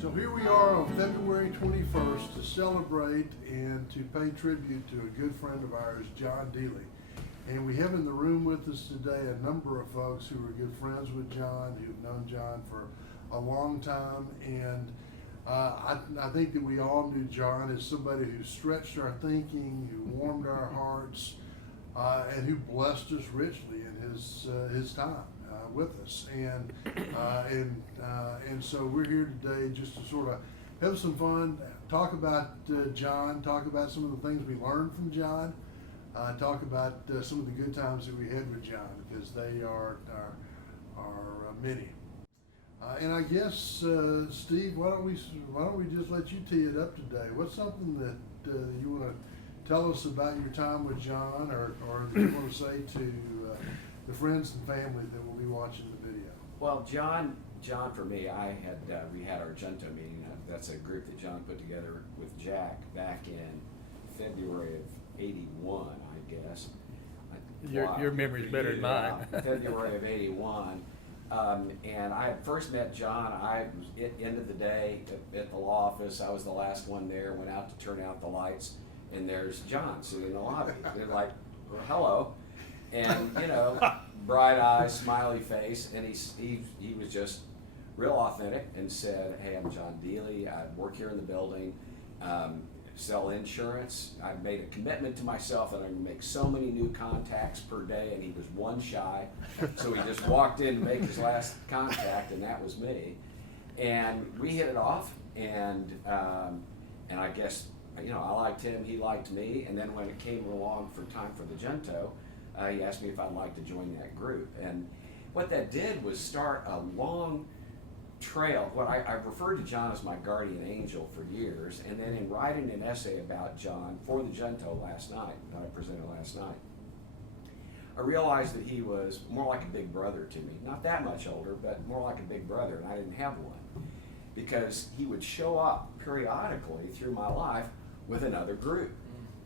So here we are on February 21st to celebrate and to pay tribute to a good friend of ours, John Dealey. And we have in the room with us today a number of folks who are good friends with John, who've known John for a long time. And I think that we all knew John as somebody who stretched our thinking, who warmed our hearts, and who blessed us richly in his time with us. And so we're here today just to sort of have some fun, talk about John, talk about some of the things we learned from John, talk about some of the good times that we had with John, because they are many. And I guess Steve, why don't we just let you tee it up today? What's something that you want to tell us about your time with John, or that you want to say to the friends and family that will be watching the video? Well, John, for me, we had our Junto meeting. That's a group that John put together with Jack back in February of '81, I guess. Your memory's better than mine. February of '81. And I had first met John. I was at the end of the day at the law office. I was the last one there, went out to turn out the lights, and there's John sitting in the lobby. They're like, well, hello. And, bright eyes, smiley face, and he was just real authentic and said, hey, I'm John Dealey. I work here in the building, sell insurance. I've made a commitment to myself that I'm going to make so many new contacts per day, and he was one shy. So he just walked in to make his last contact, and that was me. And we hit it off, and I guess, I liked him, he liked me, and then when it came along for time for the Junto, he asked me if I'd like to join that group. And what that did was start a long trail. I've referred to John as my guardian angel for years, and then in writing an essay about John for the Junto last night, that I presented last night, I realized that he was more like a big brother to me. Not that much older, but more like a big brother, and I didn't have one. Because he would show up periodically through my life with another group.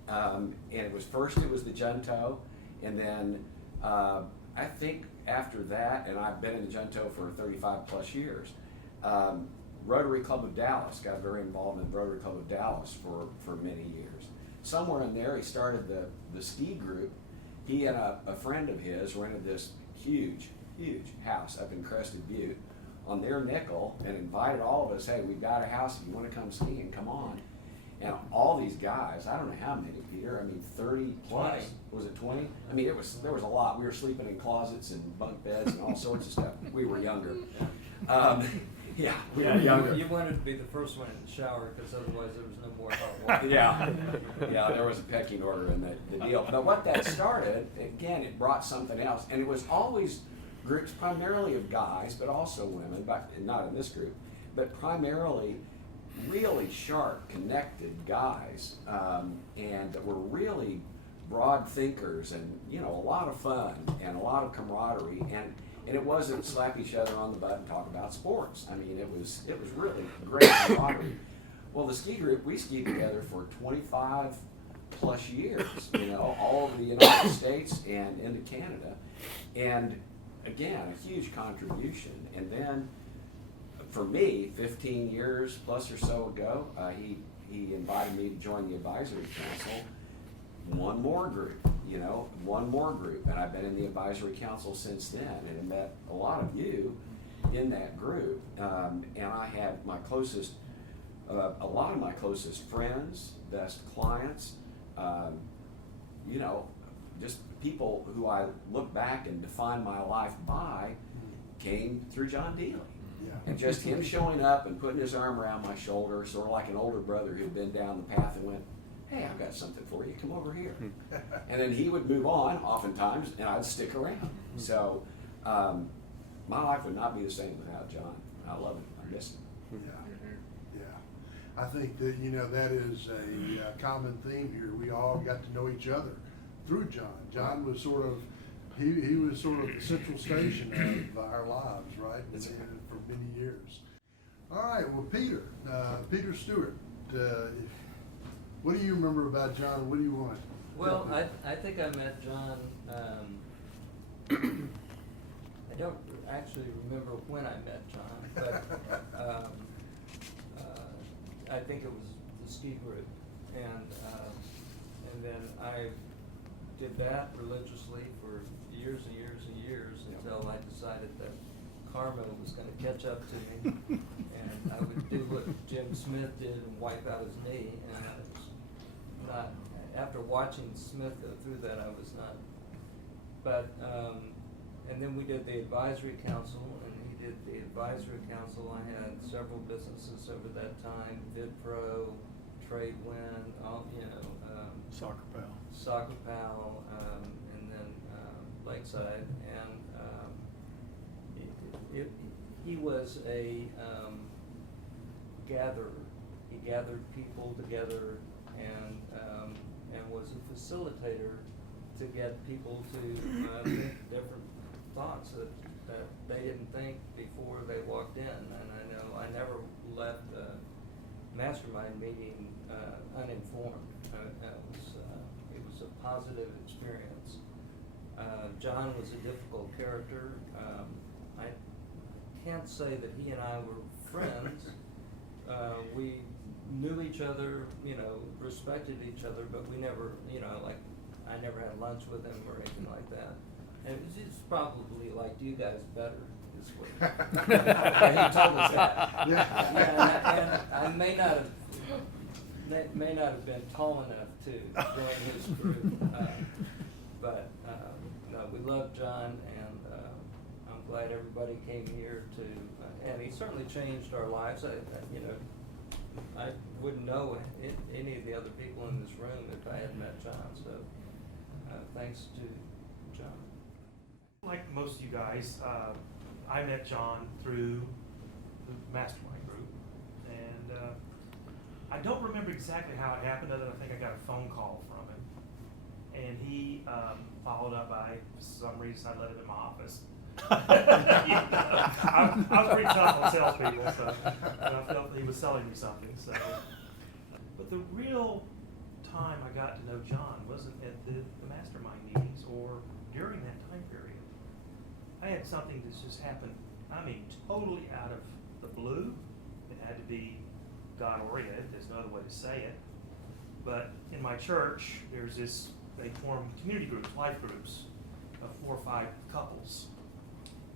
And it was the Junto, and then I think after that, and I've been in the Junto for 35 plus years, Rotary Club of Dallas, got very involved in the Rotary Club of Dallas for many years. Somewhere in there, he started the ski group. He and a friend of his rented this huge house up in Crested Butte on their nickel and invited all of us, hey, we've got a house, if you want to come skiing, come on. And all these guys, I don't know how many, Peter, 30 plus, 20. Was it 20? there was a lot. We were sleeping in closets and bunk beds and all sorts of stuff. We were younger. We were younger. You wanted to be the first one in the shower, because otherwise there was no more hot water. Yeah, there was a pecking order in the deal. But what that started, again, it brought something else. And it was always groups primarily of guys, but also women, but not in this group, but primarily really sharp, connected guys, and that were really broad thinkers, and a lot of fun and a lot of camaraderie, and it wasn't slap each other on the butt and talk about sports. It was really great camaraderie. Well, the ski group, we skied together for 25 plus years, all over the United States and into Canada, and again, a huge contribution. And then for me, 15 years plus or so ago, he invited me to join the advisory council. One more group, and I've been in the advisory council since then, and I met a lot of you in that group. And I have a lot of my closest friends, best clients, just people who I look back and define my life by, came through John Dealey. Yeah. And just him showing up and putting his arm around my shoulder, sort of like an older brother who'd been down the path and went, hey, I've got something for you, come over here. And then he would move on oftentimes, and I'd stick around. So my life would not be the same without John. I love him, I miss him. Yeah. I think that, that is a common theme here. We all got to know each other through John. John was sort of, he was sort of the central station of our lives, right? That's right. For many years. All right, well, Peter Stewart, what do you remember about John, and what do you want? Well, I think I met John, I don't actually remember when I met John, but I think it was the ski group, and then I did that religiously for years and years and years until I decided that karma was going to catch up to me, and I would do what Jim Smith did and wipe out his knee, and I was not. After watching Smith go through that, I was not. But and then we did the advisory council, and he did the advisory council. I had several businesses over that time: VidPro, Tradewin, Soccer Pal, and then Lakeside, and he was a gatherer. He gathered people together and was a facilitator to get people to think different thoughts that they didn't think before they walked in. And I know I never left a mastermind meeting uninformed. It was a positive experience. John was a difficult character. I can't say that he and I were friends. We knew each other, respected each other, but we never, I never had lunch with him or anything like that. And it's probably liked you guys better this week. He told us that. And I may not have been tall enough to join his group, but no, we love John, and I'm glad everybody came here to, and he certainly changed our lives. I wouldn't know any of the other people in this room if I had met John, so thanks to John. Like most of you guys, I met John through the mastermind group, and I don't remember exactly how it happened, other than I think I got a phone call from him, and he followed up by, for some reason, I let him in my office. I was pretty tough on salespeople, so I felt that he was selling me something. So, but the real time I got to know John wasn't at the mastermind meetings or during that time period. I had something that just happened, totally out of the blue. It had to be God-oriented, there's no other way to say it. But in my church, they form community groups, life groups of 4 or 5 couples.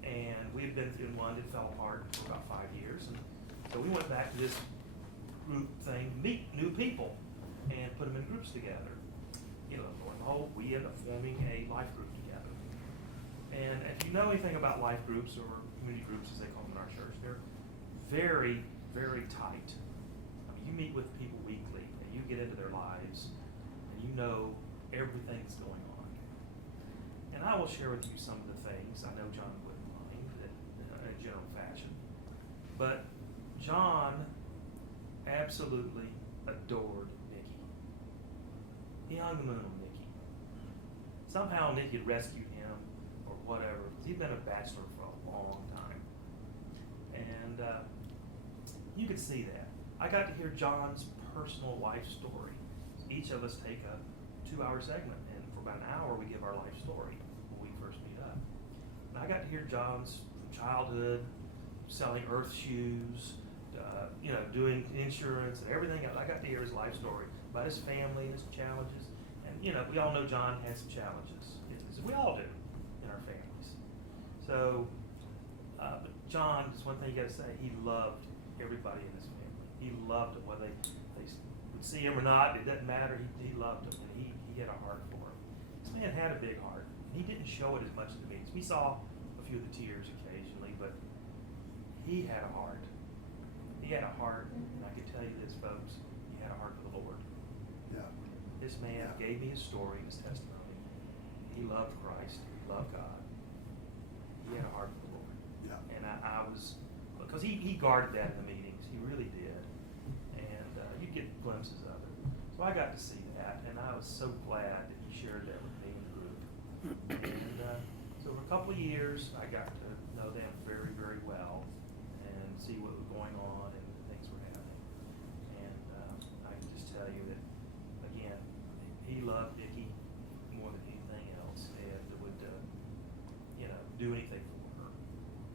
And we had been in one that fell apart for about 5 years. And so we went back to this group thing, meet new people, and put them in groups together. Lo and behold, we ended up forming a life group together. And if you know anything about life groups, or community groups as they call them in our church, they're very, very tight. You meet with people weekly, and you get into their lives, and you know everything that's going on. And I will share with you some of the things. I know John wouldn't mind in a general fashion. But John absolutely adored Nikki. He hung the moon on Nikki. Somehow Nikki had rescued him, or whatever, because he'd been a bachelor for a long time. And you could see that. I got to hear John's personal life story. Each of us take a 2-hour segment, and for about an hour we give our life story when we first meet up. And I got to hear John's childhood, selling earth shoes, doing insurance and everything else. I got to hear his life story about his family and his challenges. And we all know John has some challenges. We all do in our families. So, but John, just one thing you got to say, he loved everybody in his family. He loved them, whether they would see him or not, it doesn't matter. He loved them, and he had a heart for them. This man had a big heart, and he didn't show it as much in the meetings. We saw a few of the tears occasionally, but he had a heart. He had a heart, and I can tell you this, folks, he had a heart for the Lord. Yeah. This man gave me his story, his testimony. He loved Christ. He loved God. He had a heart for the Lord. Yeah. And I was, because he guarded that in the meetings. He really did. And you get glimpses of it. So I got to see that, and I was so glad that he shared that with me in the group. And so for a couple of years, I got to know them very, very well and see what was going on and the things were happening. And I can just tell you that, again, he loved Nikki more than anything else, and would, do anything for her.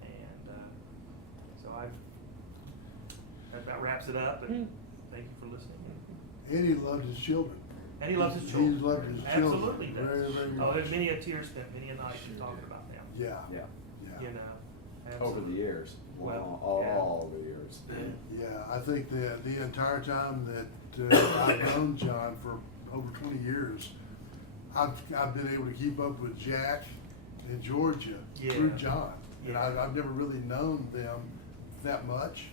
And so that about wraps it up. But thank you for listening. And he loved his children. And he loves his children. He loved his children. Absolutely does. Very, very Oh, much. there's many a tear spent, many a night Sure talking did. about them. Yeah. Yeah, You know. over the absolutely. years, Well, all the years. Yeah, I think the entire time that I've known John for over 20 years, I've been able to keep up with Jack and Georgia through Yeah. John. And Yeah. I've never really known them that much.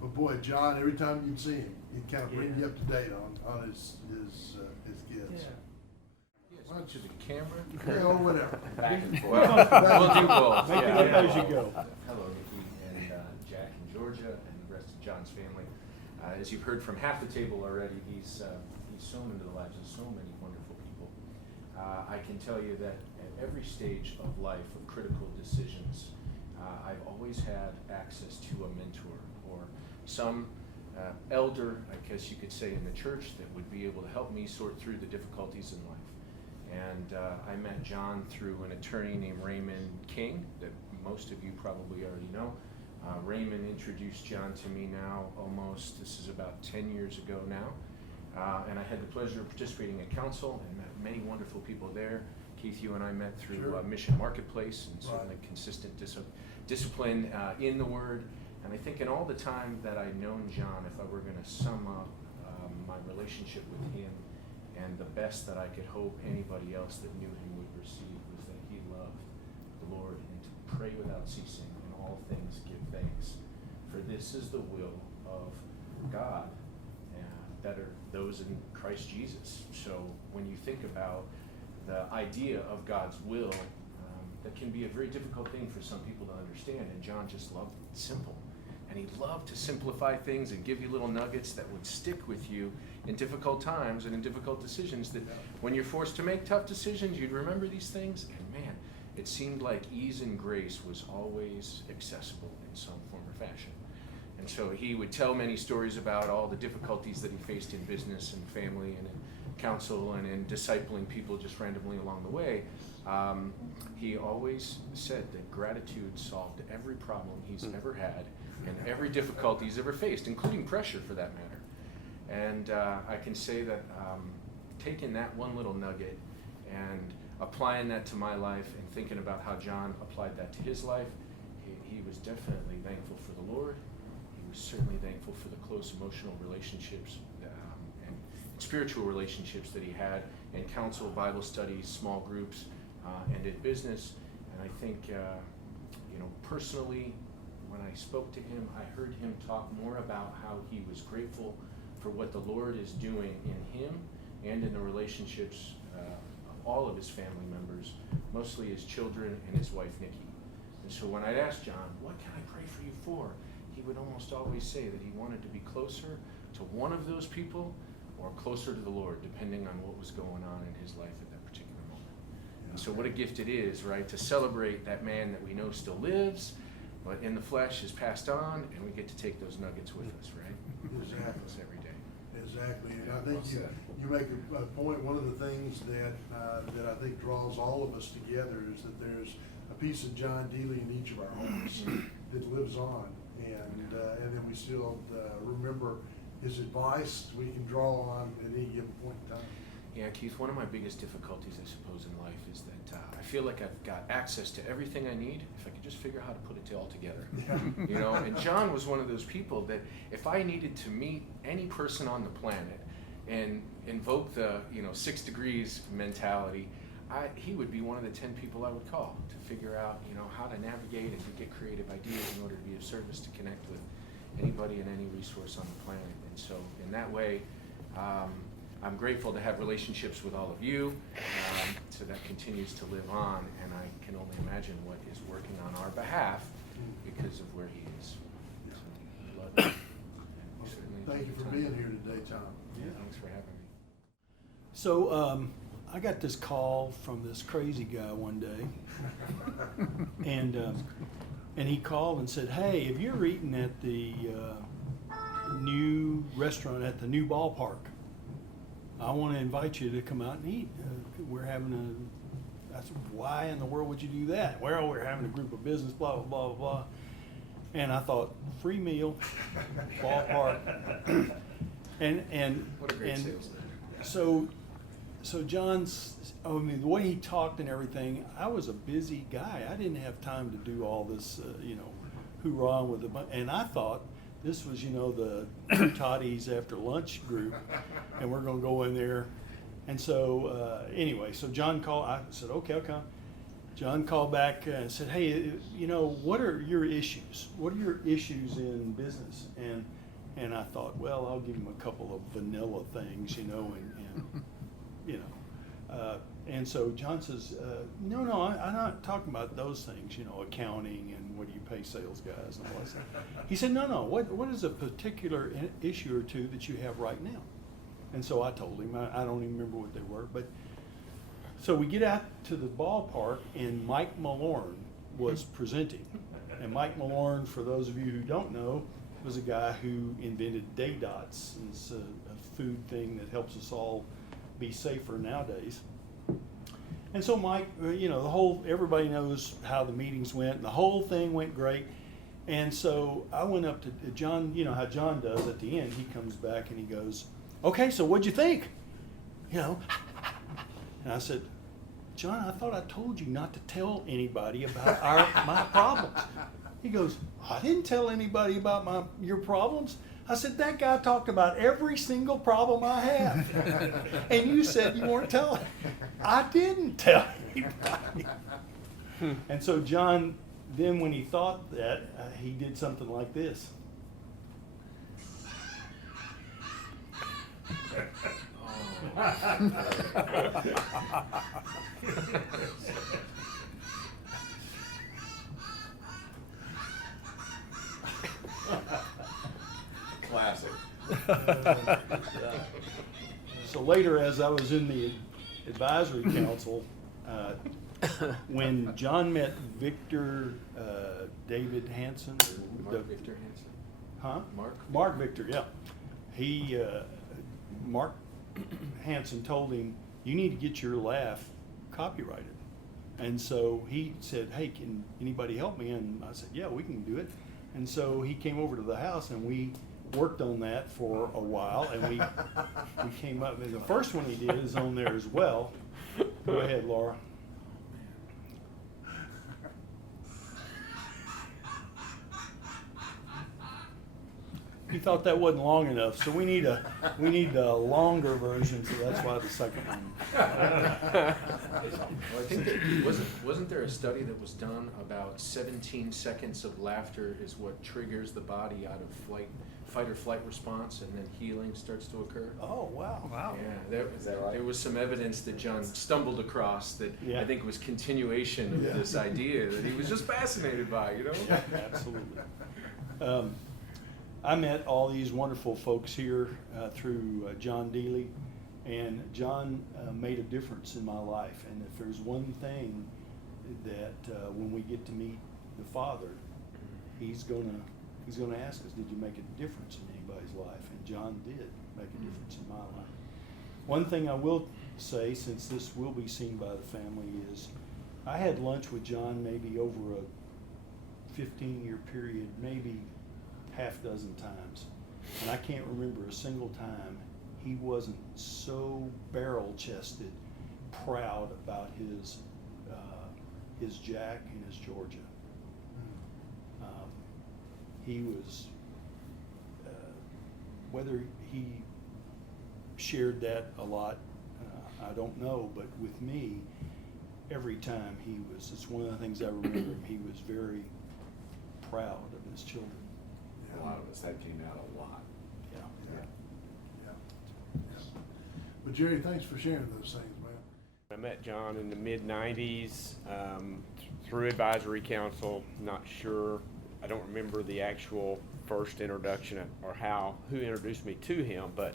But boy, John, every time you'd see him, he'd kind of bring Yeah. you up to date on his kids. Yeah. Why don't you the camera? Yeah, or whatever. Back and forth. We'll do both. Make it yeah. up as you go. Hello, Nikki and Jack and Georgia and the rest of John's family. As you've heard from half the table already, he's sown into the lives of so many wonderful people. I can tell you that at every stage of life of critical decisions, I've always had access to a mentor or some elder, I guess you could say, in the church that would be able to help me sort through the difficulties in life. And I met John through an attorney named Raymond King that most of you probably already know. Raymond introduced John to me now almost, this is about 10 years ago now. And I had the pleasure of participating at council and met many wonderful people there. Keith, you and I met through Sure. Mission Marketplace and certainly Right. consistent discipline in the Word. And I think in all the time that I've known John, if I were going to sum up my relationship with him, and the best that I could hope anybody else that knew him would receive was that he loved the Lord and to pray without ceasing, in all things give thanks. For this is the will of God, that are those in Christ Jesus. So when you think about the idea of God's will, that can be a very difficult thing for some people to understand, and John just loved it simple. And he loved to simplify things and give you little nuggets that would stick with you in difficult times and in difficult decisions, that when you're forced to make tough decisions, you'd remember these things. And man, it seemed like ease and grace was always accessible in some form or fashion. And so he would tell many stories about all the difficulties that he faced in business and family and in counsel and in discipling people just randomly along the way. He always said that gratitude solved every problem he's ever had and every difficulty he's ever faced, including pressure for that matter. And I can say that taking that one little nugget and applying that to my life and thinking about how John applied that to his life, he was definitely thankful for the Lord. He was certainly thankful for the close emotional relationships and spiritual relationships that he had in council, Bible studies, small groups, and in business. And I think, personally, when I spoke to him, I heard him talk more about how he was grateful for what the Lord is doing in him and in the relationships of all of his family members, mostly his children and his wife, Nikki. And so when I'd ask John, what can I pray for you for? He would almost always say that he wanted to be closer to one of those people or closer to the Lord, depending on what was going on in his life at that particular moment. And so what a gift it is, right, to celebrate that man that we know still lives, but in the flesh is passed on, and we get to take those nuggets with us, right? Exactly. Us every day. Exactly, and I Yeah, think well said. you make a point. One of the things that I think draws all of us together is that there's a piece of John Dealey in each of our homes that lives on, and then we still remember his advice we can draw on at any given point in time. Yeah, Keith, one of my biggest difficulties, I suppose, in life is that I feel like I've got access to everything I need if I could just figure out how to put it all together. Yeah. And John was one of those people that if I needed to meet any person on the planet and invoke the 6 degrees mentality, he would be one of the 10 people I would call to figure out how to navigate and to get creative ideas in order to be of service, to connect with anybody and any resource on the planet. And so in that way, I'm grateful to have relationships with all of you, so that continues to live on, and I can only imagine what is working on our behalf because of where he is. Yeah. So, we love you. We certainly Thank you enjoyed for the being time. here today, Tom. Yeah, thanks for having me. So I got this call from this crazy guy one day, and he called and said, "Hey, if you're eating at the new restaurant at the new ballpark, I want to invite you to come out and eat. We're having I said, why in the world would you do that? Well, we're having a group of business, blah, blah, blah, blah. And I thought, free meal, ballpark. And What a great and salesman. so John's, I mean, the way he talked and everything, I was a busy guy. I didn't have time to do all this, hoorah with and I thought this was, the toddies after lunch group, and we're gonna go in there. And so, anyway, so John called, I said, okay, I'll come. John called back and said, hey, what are your issues? What are your issues in business? And I thought, well, I'll give him a couple of vanilla things, and and so John says, no, I'm not talking about those things, accounting and what do you pay sales guys and all that stuff. He said, no, what is a particular issue or two that you have right now? And so I told him, I don't even remember what they were, but so we get out to the ballpark and Mike Malorn was presenting. And Mike Malorn, for those of you who don't know, was a guy who invented Day Dots. It's a food thing that helps us all be safer nowadays. And so Mike, everybody knows how the meetings went, and the whole thing went great. And so I went up to John, how John does at the end, he comes back and he goes, okay, so what'd you think? And I said, John, I thought I told you not to tell anybody about my problems. He goes, I didn't tell anybody about your problems. I said, that guy talked about every single problem I have. And you said you weren't telling. I didn't tell anybody. And so John, then when he thought that, he did something like this. Classic. So later, as I was in the advisory council, when John met Victor David Hansen, Mark Victor Hansen. huh? Mark Victor, yeah. Mark Hansen told him, you need to get your laugh copyrighted. And so he said, hey, can anybody help me? And I said, yeah, we can do it. And so he came over to the house and we worked on that for a while, and we came up, and the first one he did is on there as well. Go ahead, Laura. He thought that wasn't long enough, so we need a longer version, so that's why the second one. Well, I think wasn't there a study that was done about 17 seconds of laughter is what triggers the body out of fight or flight response, and then healing starts to occur? Oh, wow. Yeah, Is that right? there was some evidence that John stumbled across that Yeah. I think was continuation of this idea that he was just fascinated by, Absolutely. I met all these wonderful folks here through John Dealey, and John made a difference in my life. And if there's one thing that when we get to meet the Father, he's gonna ask us, did you make a difference in anybody's life? And John did make a difference in my life. One thing I will say, since this will be seen by the family, is I had lunch with John maybe over a 15-year period, maybe half dozen times, and I can't remember a single time he wasn't so barrel-chested proud about his Jack and his Georgia. He was, whether he shared that a lot, I don't know, but with me, every time it's one of the things I remember him, he was very proud of his children. A lot of us, that came out a lot. Yeah. But Jerry, thanks for sharing those things, man. I met John in the mid-90s through advisory council. Not sure, I don't remember the actual first introduction or who introduced me to him, but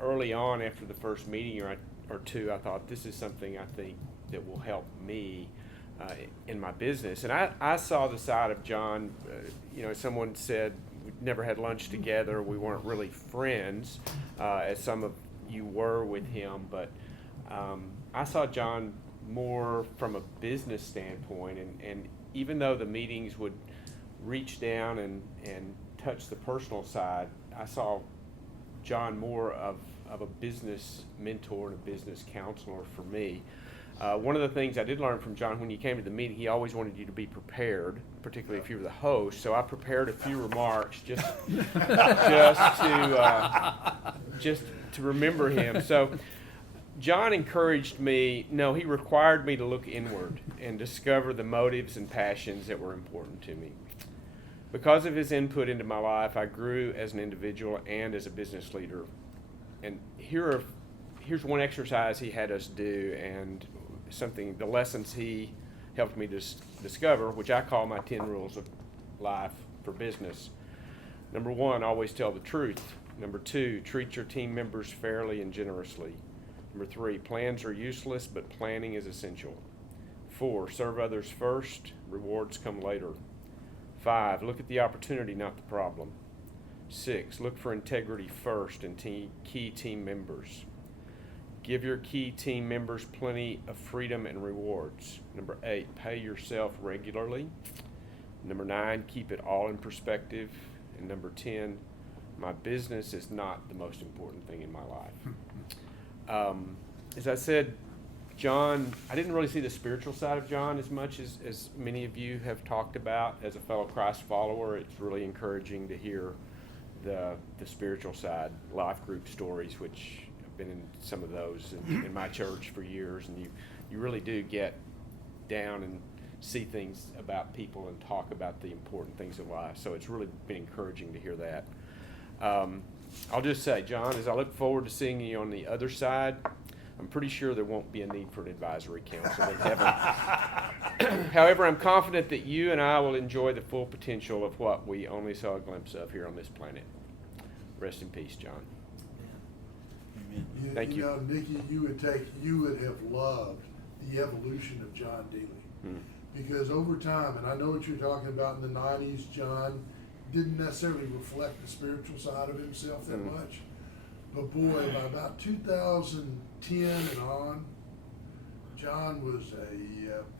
early on after the first meeting or two, I thought this is something I think that will help me in my business. And I saw the side of John, someone said we never had lunch together, we weren't really friends, as some of you were with him, but I saw John more from a business standpoint, and even though the meetings would reach down and touch the personal side, I saw John more of a business mentor and a business counselor for me. One of the things I did learn from John when you came to the meeting, he always wanted you to be prepared, particularly if you were the host. So I prepared a few remarks just to remember him. So John encouraged me. No, he required me to look inward and discover the motives and passions that were important to me. Because of his input into my life, I grew as an individual and as a business leader. And here's one exercise he had us do, and the lessons he helped me to discover, which I call my 10 rules of life for business. Number 1, always tell the truth. Number 2, treat your team members fairly and generously. Number 3, plans are useless, but planning is essential. 4, serve others first, rewards come later. 5, look at the opportunity, not the problem. 6, look for integrity first in key team members. Give your key team members plenty of freedom and rewards. Number 8, pay yourself regularly. Number 9, keep it all in perspective. And number 10, my business is not the most important thing in my life. As I said, John, I didn't really see the spiritual side of John as much as many of you have talked about. As a fellow Christ follower, it's really encouraging to hear the spiritual side, life group stories, which I've been in some of those in my church for years, and you really do get down and see things about people and talk about the important things of life. So it's really been encouraging to hear that. I'll just say, John, as I look forward to seeing you on the other side, I'm pretty sure there won't be a need for an advisory council in heaven. However, I'm confident that you and I will enjoy the full potential of what we only saw a glimpse of here on this planet. Rest in peace, John. Thank you. You know, Nikki, you would have loved the evolution of John Dealey. Because over time, and I know what you're talking about in the 90s, John didn't necessarily reflect the spiritual side of himself that much. But boy, by about 2010 and on, John was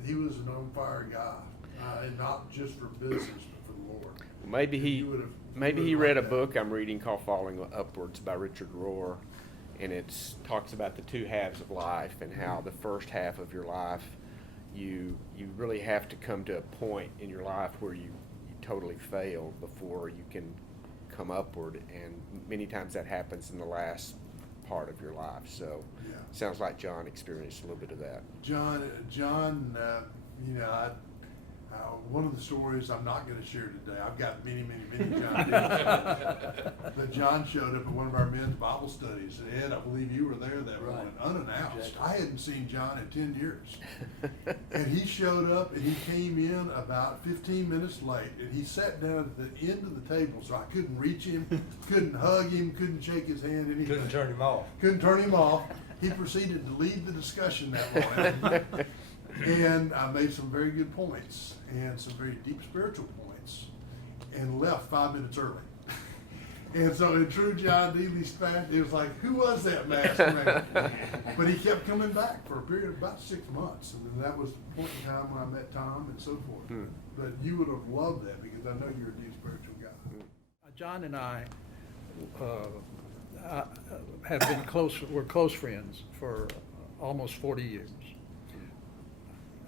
he was an on fire guy, and not just for business, but for the Lord. Well, maybe he read a book I'm reading called Falling Upwards by Richard Rohr, and it talks about the two halves of life and how the first half of your life, you really have to come to a point in your life where you totally fail before you can come upward, and many times that happens in the last part of your life. So sounds like John experienced a little bit of that. John, one of the stories I'm not going to share today, I've got many John Dealey. But John showed up at one of our men's Bible studies. Ed, I believe you were there that morning, unannounced. Exactly. I hadn't seen John in 10 years. And he showed up, and he came in about 15 minutes late, and he sat down at the end of the table, so I couldn't reach him, couldn't hug him, couldn't shake his hand, anything. Couldn't turn him off. He proceeded to lead the discussion that morning. And I made some very good points and some very deep spiritual points, and left 5 minutes early. And so in true John Dealey's fashion, it was like, who was that master man? But he kept coming back for a period of about 6 months, and then that was the point in time when I met Tom and so forth. But you would have loved that, because I know you're a deep spiritual guy. John and I have been we're close friends for almost 40 years.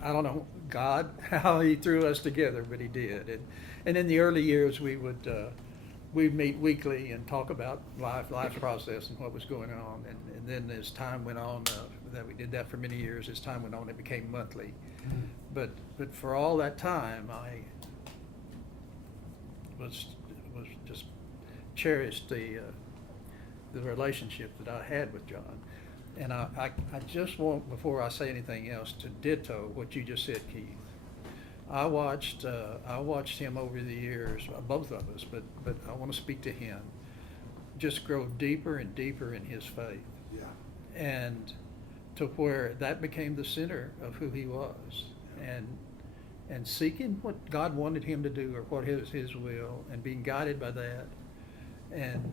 I don't know how he threw us together, but he did. And in the early years, we'd meet weekly and talk about life's process and what was going on. And then as time went on, that we did that for many years. As time went on, it became monthly. But for all that time, I was just cherished the relationship that I had with John. And I just want, before I say anything else, to ditto what you just said, Keith. I watched him over the years, both of us, but I want to speak to him, just grow deeper and deeper in his faith. Yeah. And to where that became the center of who he was, and seeking what God wanted him to do, or what his will, and being guided by that. And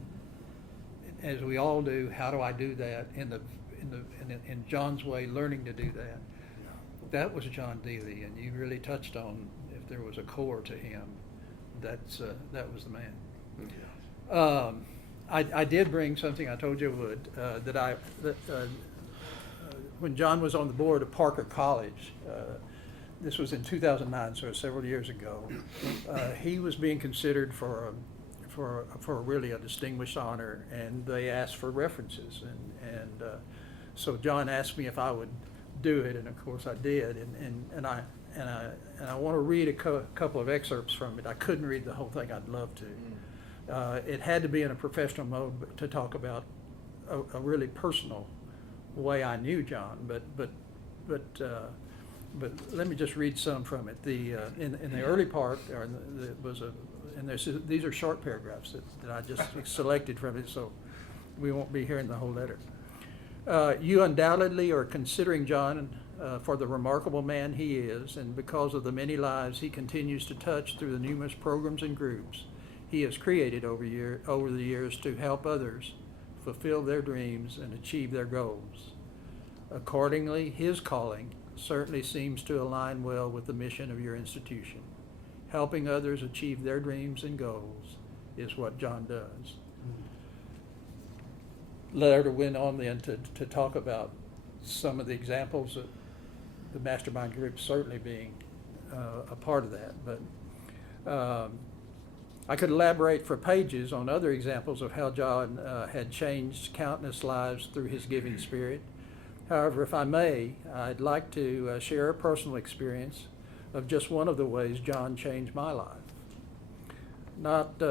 as we all do, how do I do that in John's way, learning to do that? That was John Dealey, and you really touched on, if there was a core to him, that was the man. I did bring something I told you I would, when John was on the board of Parker College, this was in 2009, so several years ago, he was being considered for really a distinguished honor, and they asked for references, and so John asked me if I would do it, and of course I did, and I want to read a couple of excerpts from it. I couldn't read the whole thing. I'd love to. It had to be in a professional mode to talk about a really personal way I knew John, but let me just read some from it. In the early part, these are short paragraphs that I just selected from it, so we won't be hearing the whole letter. You undoubtedly are considering John for the remarkable man he is, and because of the many lives he continues to touch through the numerous programs and groups he has created over the years to help others fulfill their dreams and achieve their goals. Accordingly, his calling certainly seems to align well with the mission of your institution. Helping others achieve their dreams and goals is what John does. Letter went on then to talk about some of the examples of the mastermind group certainly being a part of that, but I could elaborate for pages on other examples of how John had changed countless lives through his giving spirit. However, if I may, I'd like to share a personal experience of just one of the ways John changed my life. Not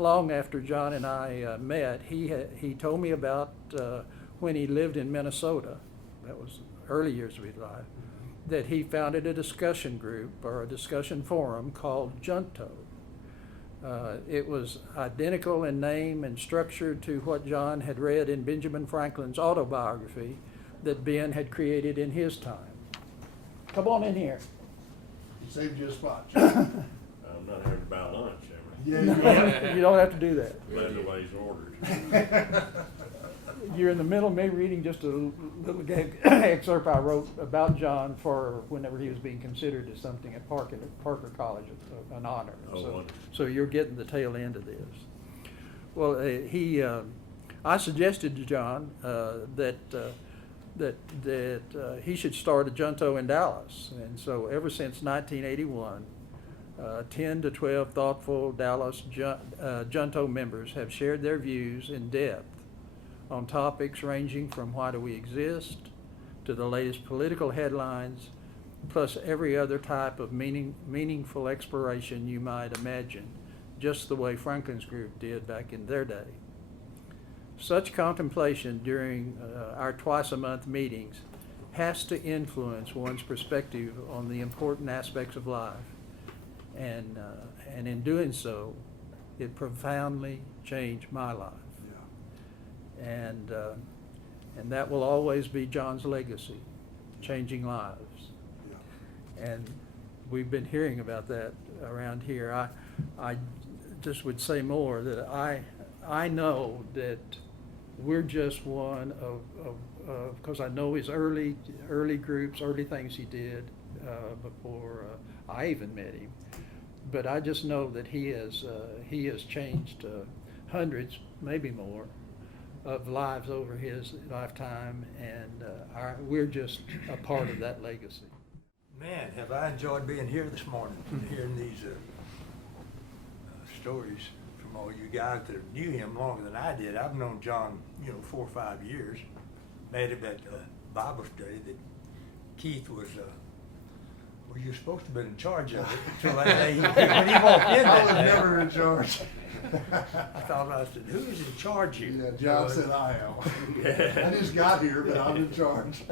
long after John and I met, he told me about when he lived in Minnesota. That was early years of his life. That he founded a discussion group or a discussion forum called Junto. It was identical in name and structure to what John had read in Benjamin Franklin's autobiography that Ben had created in his time. Come on in here. He saved you a spot, John. I'm not here to buy lunch, am Yeah, You don't have to do that. I? Let the ways ordered. You're in the middle of me reading just a little excerpt I wrote about John for whenever he was being considered as something at Parker College, an honor. Oh, wonderful. So you're getting the tail end of this. Well, I suggested to John that he should start a Junto in Dallas, and so ever since 1981. 10 to 12 thoughtful Dallas Junto members have shared their views in depth on topics ranging from why do we exist to the latest political headlines, plus every other type of meaningful exploration you might imagine, just the way Franklin's group did back in their day. Such contemplation during our twice-a-month meetings has to influence one's perspective on the important aspects of life. And in doing so, it profoundly changed my life. Yeah. And that will always be John's legacy, changing lives. Yeah. And we've been hearing about that around here. I just would say more that I know that we're just one of because I know his early groups, early things he did before I even met him. But I just know that he has changed hundreds, maybe more, of lives over his lifetime, and we're just a part of that legacy. Man, have I enjoyed being here this morning, hearing these stories from all you guys that knew him longer than I did. I've known John, 4 or 5 years. Met him at Bible study that Keith was. Well, you're supposed to have been in charge of it until that day when he walked in. I was that day. never in charge. I said, who's in charge here? Yeah, John said I am. I just got here, but I'm in charge.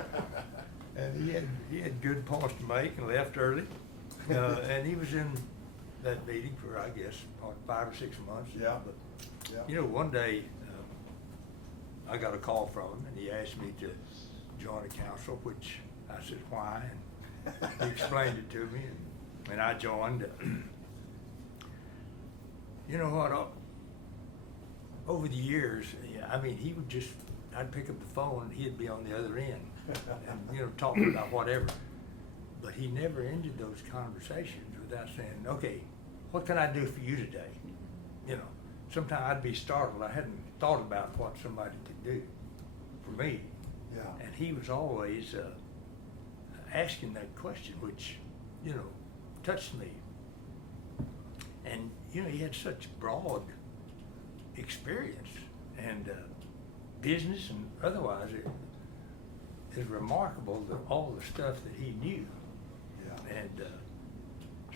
And he had good points to make and left early. And he was in that meeting for, I guess, 5 or 6 months. Yeah. But, Yeah. One day I got a call from him, and he asked me to join a council, which I said, why? And he explained it to me, and I joined. You know what? Over the years, he would just, I'd pick up the phone, and he'd be on the other end, and, talking about whatever. But he never ended those conversations without saying, okay, what can I do for you today? sometimes I'd be startled. I hadn't thought about what somebody could do for me. Yeah. And he was always asking that question, which, you know, touched me. And, you know, he had such broad experience and business and otherwise. It is remarkable that all the stuff that he knew. Yeah. And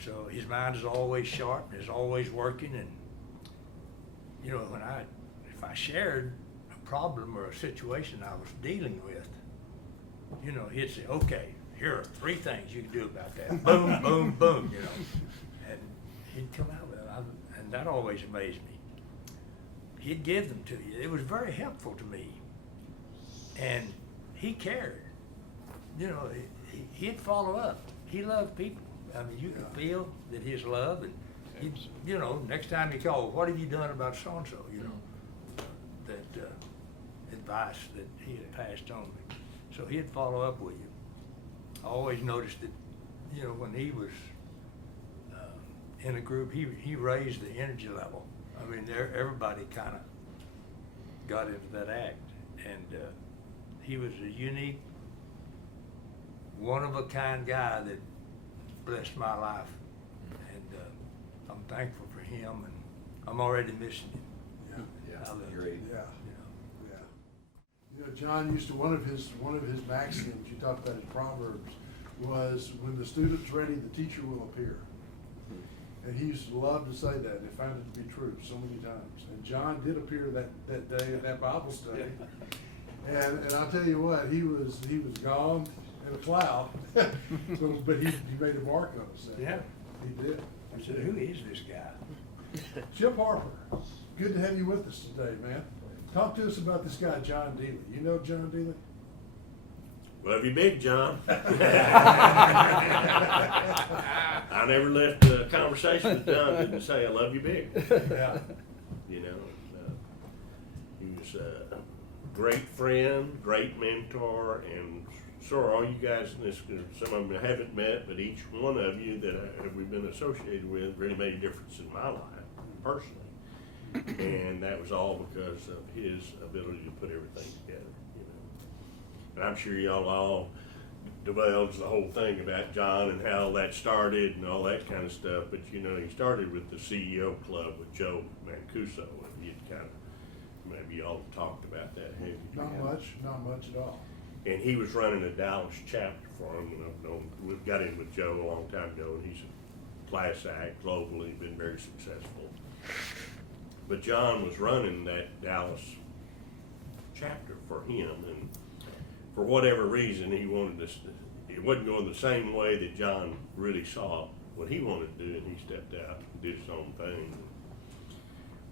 so his mind is always sharp and is always working. And, you know, if I shared a problem or a situation I was dealing with, you know, he'd say, okay, here are 3 things you can do about that. Boom, boom, boom, you know. And he'd come out with it, and that always amazed me. He'd give them to you. It was very helpful to me. And he cared. You know, he'd follow up. He loved people. I mean, you could feel that his love, and he'd, you know, next time he called, what have you done about so-and-so, you know, that advice that he had passed on me. So he'd follow up with you. I always noticed that, you know, when he was in a group, he raised the energy level. I mean, everybody kind of got into that act, and he was a unique, one-of-a-kind guy that blessed my life, and I'm thankful for him, and I'm already missing him. Yeah. I love him, Agreed. Yeah. you know. Yeah. You know, John used to, one of his maxims, you talked about his proverbs, was when the student's ready, the teacher will appear. And he used to love to say that, and found it to be true so many times. And John did appear that day at that Bible study. And I'll tell you what, he was gone in a cloud. So, but he made a mark on us. Yeah. He did. I said, who is this guy? Chip Harper, good to have you with us today, man. Talk to us about this guy, John Dealey. You know John Dealey? Love you big, John. I never left a conversation with John didn't say I love you big. Yeah. You know, he was a great friend, great mentor, and so are all you guys in this. Some of them I haven't met, but each one of you that we've been associated with really made a difference in my life personally, and that was all because of his ability to put everything together. You know, and I'm sure y'all all divulged the whole thing about John and how that started and all that kind of stuff. But you know, he started with the CEO Club with Joe Mancuso, and you'd kind of maybe y'all talked about that. Not much at all. And he was running a Dallas chapter for him. And I've known, we've got in with Joe a long time ago, and he's a class act globally, been very successful. But John was running that Dallas chapter for him, and for whatever reason, he wanted us to, it wasn't going the same way that John really saw what he wanted to do, and he stepped out and did his own thing.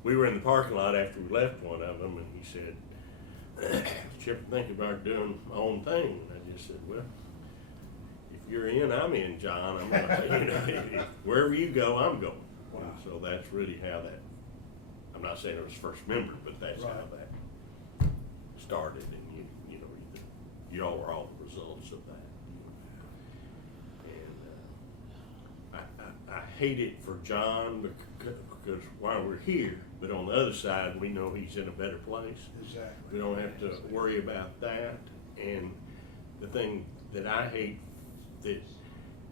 We were in the parking lot after we left one of them, and he said, "Did you ever think about doing my own thing?" And I just said, "Well, if you're in, I'm in, John. I'm not, you know, wherever you go, I'm going." Wow. And so that's really how that, I'm not saying it was first member, but that's how Right. that started, and you know, y'all were all the results of that. And I hate it for John because while we're here, but on the other side, we know he's in a better place. Exactly. We don't have to worry about that. And the thing that I hate, that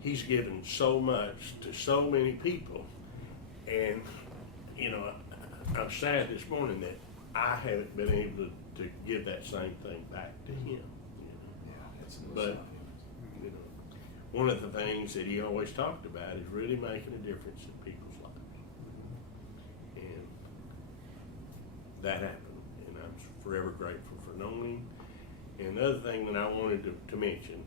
he's given so much to so many people, and you know, I'm sad this morning that I haven't been able to give that same thing back to him. You know? Yeah, it's But you know, one of the things that he always talked about is really making a difference in people's lives, and that happened, and I'm forever grateful for knowing him. And the other thing that I wanted to mention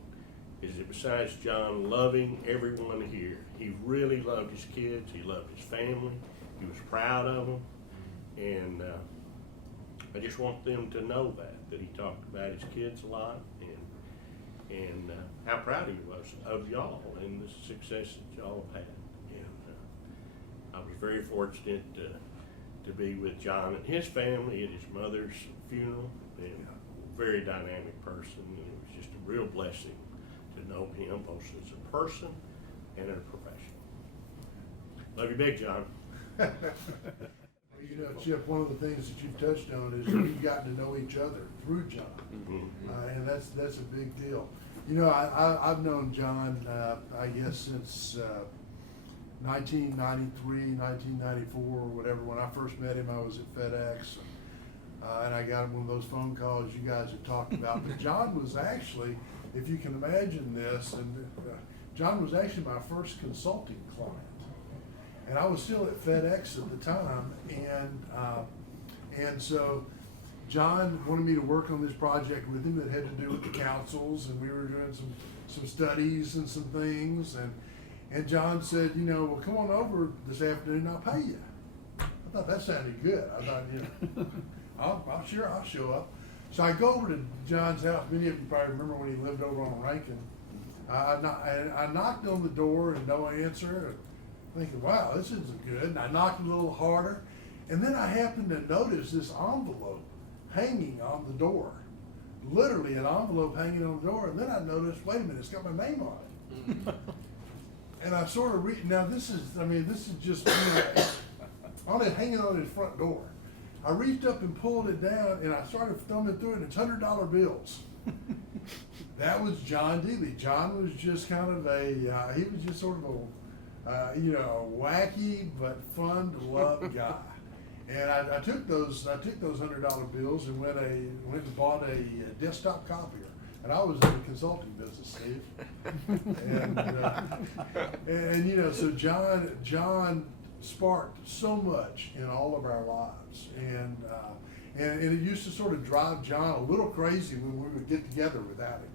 is that besides John loving everyone here, he really loved his kids, he loved his family, he was proud of them, and I just want them to know that he talked about his kids a lot, and how proud he was of y'all and the success that y'all have had. And I was very fortunate to be with John and his family at his mother's funeral, and a very dynamic person, and it was just a real blessing to know him both as a person and as a professional. Love you big, John. You know, Chip, one of the things that you've touched on is you've gotten to know each other through John, and that's a big deal. You know, I've known John, I guess since 1993, 1994, or whatever. When I first met him, I was at FedEx, and I got him one of those phone calls you guys had talked about. But John was actually, if you can imagine this, and John was actually my first consulting client. And I was still at FedEx at the time, and so John wanted me to work on this project with him that had to do with the councils, and we were doing some studies and some things, and John said, you know, well, come on over this afternoon, I'll pay you. I thought that sounded good. I thought, you know, I'll show up. So I go over to John's house. Many of you probably remember when he lived over on Rankin. I knocked on the door and no answer. Thinking, wow, this isn't good. And I knocked a little harder. And then I happened to notice this envelope hanging on the door. Literally an envelope hanging on the door. And then I noticed, wait a minute, it's got my name on it. And I sort of now this is just, you know, on it hanging on his front door. I reached up and pulled it down and I started thumbing through it, and it's $100 bills. That was John Dealey. John was just kind of he was just sort of you know, a wacky but fun to love guy. And I took those $100 bills and went and bought a desktop copier. And I was in the consulting business, Steve. And you know, so John sparked so much in all of our lives, and it used to sort of drive John a little crazy when we would get together without him.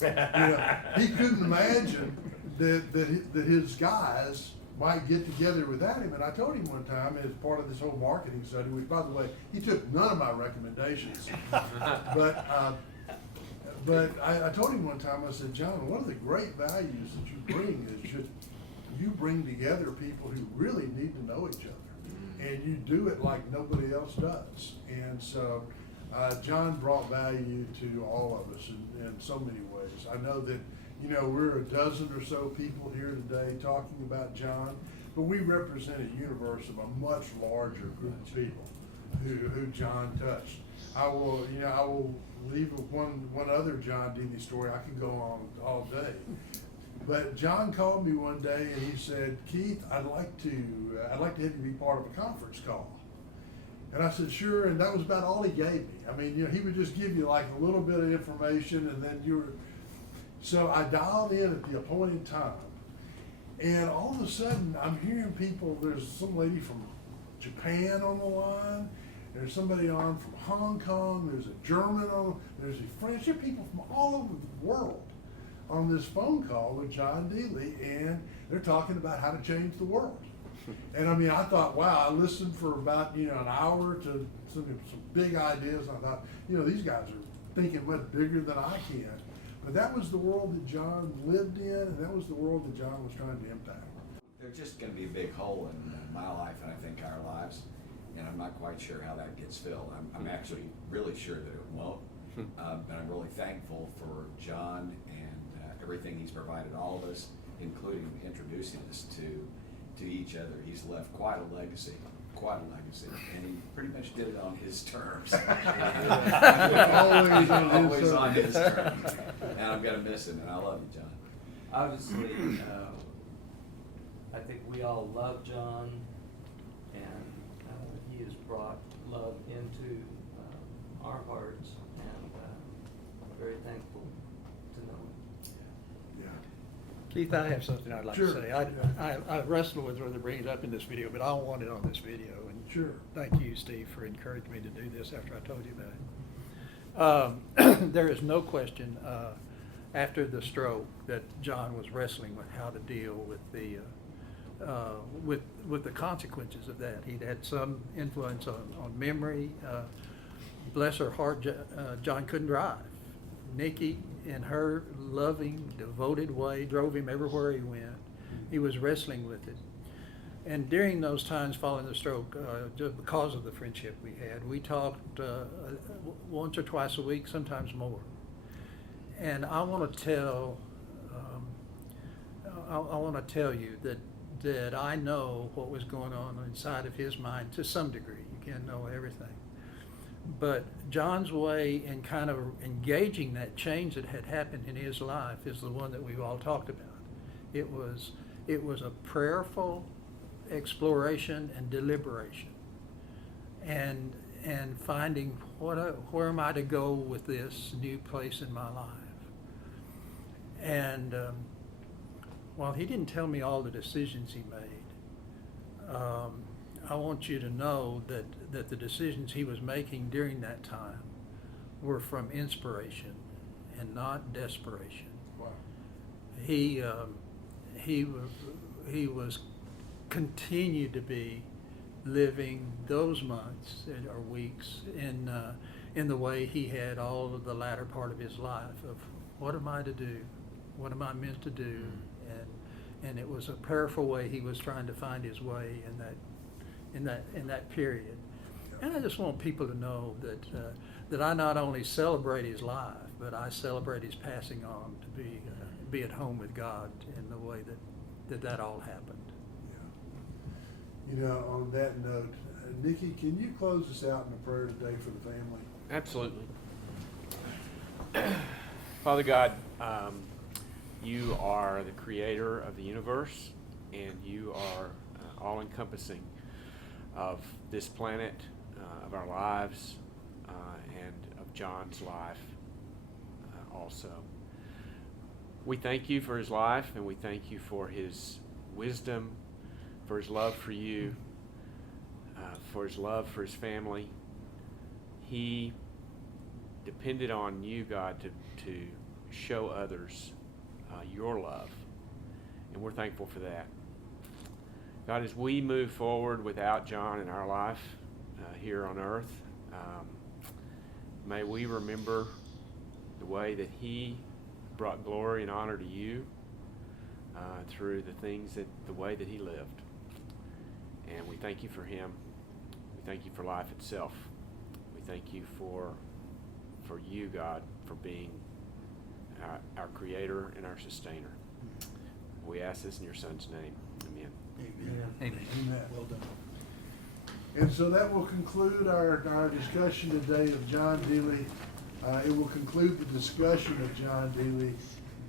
You know, he couldn't imagine that his guys might get together without him. And I told him one time, as part of this whole marketing study, which, by the way, he took none of my recommendations, but I told him one time, I said, John, one of the great values that you bring is just you bring together people who really need to know each other, and you do it like nobody else does. And so John brought value to all of us in so many ways. I know that, you know, we're a dozen or so people here today talking about John, but we represent a universe of a much larger group of people who John touched. I will leave with one other John Dealey story. I could go on all day. But John called me one day and he said, Keith, I'd like to have you be part of a conference call. And I said, sure. And that was about all he gave me. I mean, you know, he would just give you like a little bit of information, and then so I dialed in at the appointed time. And all of a sudden I'm hearing people, there's some lady from Japan on the line, there's somebody on from Hong Kong, there's a German on, there's a French, there are people from all over the world on this phone call with John Dealey, and they're talking about how to change the world. And I mean, I thought, wow, I listened for about, you know, an hour to some big ideas. I thought, you know, these guys are thinking much bigger than I can. But that was the world that John lived in, and that was the world that John was trying to impact. There's just going to be a big hole in my life, and I think our lives, and I'm not quite sure how that gets filled. I'm actually really sure that it won't, but I'm really thankful for John and everything he's provided all of us, including introducing us to each other. He's left quite a legacy, and he pretty much did it on his terms. Always on his terms. And I'm gonna miss him, and I love you, John. Obviously, I think we all love John, and he has brought love into our hearts, and I'm very thankful to know him. Yeah. Keith, I have something I'd like Sure. to say. I wrestle with whether to bring it up in this video, but I want it on this video. And Sure. Thank you, Steve, for encouraging me to do this after I told you about it. There is no question after the stroke that John was wrestling with how to deal with the consequences of that. He'd had some influence on memory. Bless her heart, John couldn't drive. Nikki, in her loving, devoted way, drove him everywhere he went. He was wrestling with it. And during those times following the stroke, just because of the friendship we had, we talked once or twice a week, sometimes more. And I want to tell you that I know what was going on inside of his mind to some degree. can't know everything. But John's way in kind of engaging that change that had happened in his life is the one that we've all talked about. It was a prayerful exploration and deliberation, and finding where am I to go with this new place in my life. And while he didn't tell me all the decisions he made, I want you to know that the decisions he was making during that time were from inspiration and not desperation. Wow. He was continued to be living those months or weeks in the way he had all of the latter part of his life of what am I to do, what am I meant to do, and it was a prayerful way he was trying to find his way in that period. And I just want people to know that I not only celebrate his life, but I celebrate his passing on to be at home with God in the way that all happened. Yeah. You know, on that note, Nikki, can you close us out in a prayer today for the family? Absolutely. Father God, you are the creator of the universe, and you are all-encompassing of this planet, of our lives, and of John's life also. We thank you for his life, and we thank you for his wisdom, for his love for you, for his love for his family. He depended on you, God, to show others your love, and we're thankful for that. God, as we move forward without John in our life here on earth, may we remember the way that he brought glory and honor to you through the way that he lived. And we thank you for him. We thank you for life itself. We thank you for you, God, for being our creator and our sustainer. We ask this in your son's name. Amen. Amen. Amen. Well done. And so that will conclude our discussion today of John Dealey. It will conclude the discussion of John Dealey,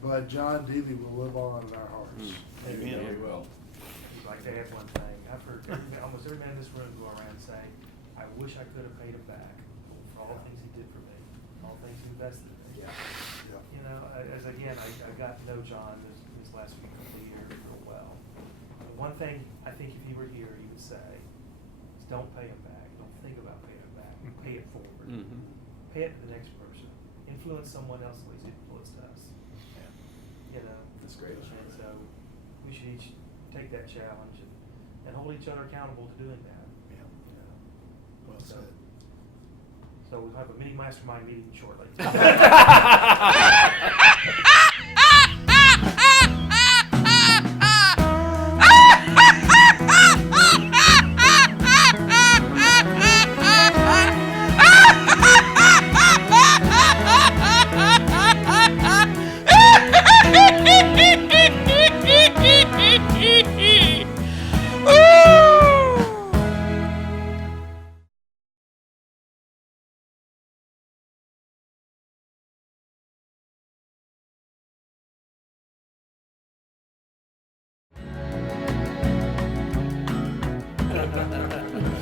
but John Dealey will live on in our hearts. Amen. We will. I'd like to add one thing. I've heard almost every man in this room go around say, I wish I could have paid him back for all the things he did for me, all the things he invested in me. Yeah. You know, as again, I got to know John this last few couple of years real well. The one thing I think if he were here, he would say is don't pay him back. Don't think about paying him back. Pay it forward. Mm-hmm. Pay it to the next person. Influence someone else the way he's influenced us. You know? That's great. And so we should each take that challenge and hold each other accountable to doing that. Yeah. You know? Well said. So we'll have a mini mastermind meeting shortly.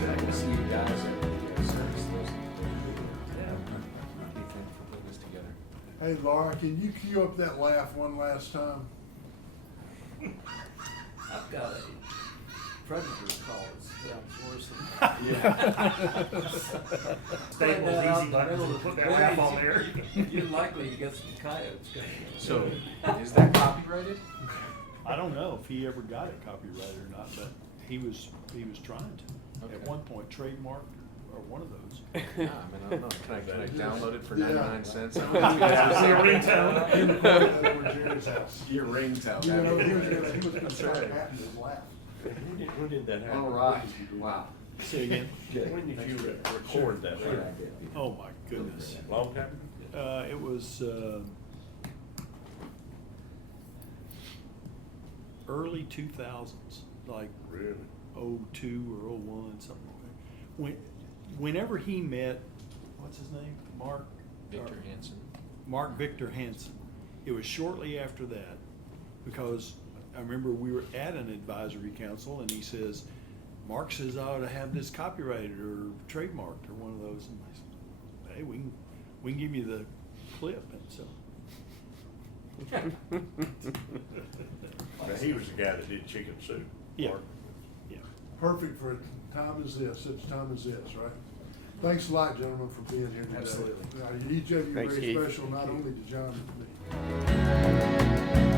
I can see you guys at the service. Be thankful for putting this together. Hey, Laura, can you cue up that laugh one last time? I've got a predator call that sounds worse than. Staples, easy buttons, put that laugh on there. You're likely to get some coyotes coming in. So, is that copyrighted? I don't know if he ever got it copyrighted or not, but he was trying to. At Okay. one point, trademarked or one of those. Yeah, I mean, I don't know. Can I download it for Yeah. 99 cents? Your ringtone. Over Jerry's house. Your ringtone. You know, he was that'd be gonna great. start patting his laugh. When did that happen? All right, wow. Say again? When did you record that? Great idea. Oh, my goodness. Long time? It was early 2000s, like Really? 02 or 01, something like that. whenever he met, what's his name? Mark? Victor Hansen. Mark Victor Hansen. It was shortly after that, because I remember we were at an advisory council and he says, Mark says I ought to have this copyrighted or trademarked or one of those. And I said, hey, we can give you the clip. And so. Now, he was the guy that did chicken soup. Yeah. Mark. Yeah. Perfect for a time as this, such a time as this, right? Thanks a lot, gentlemen, for being here today. Absolutely. Each of you Thanks, very Keith. special, not only to John, but to me.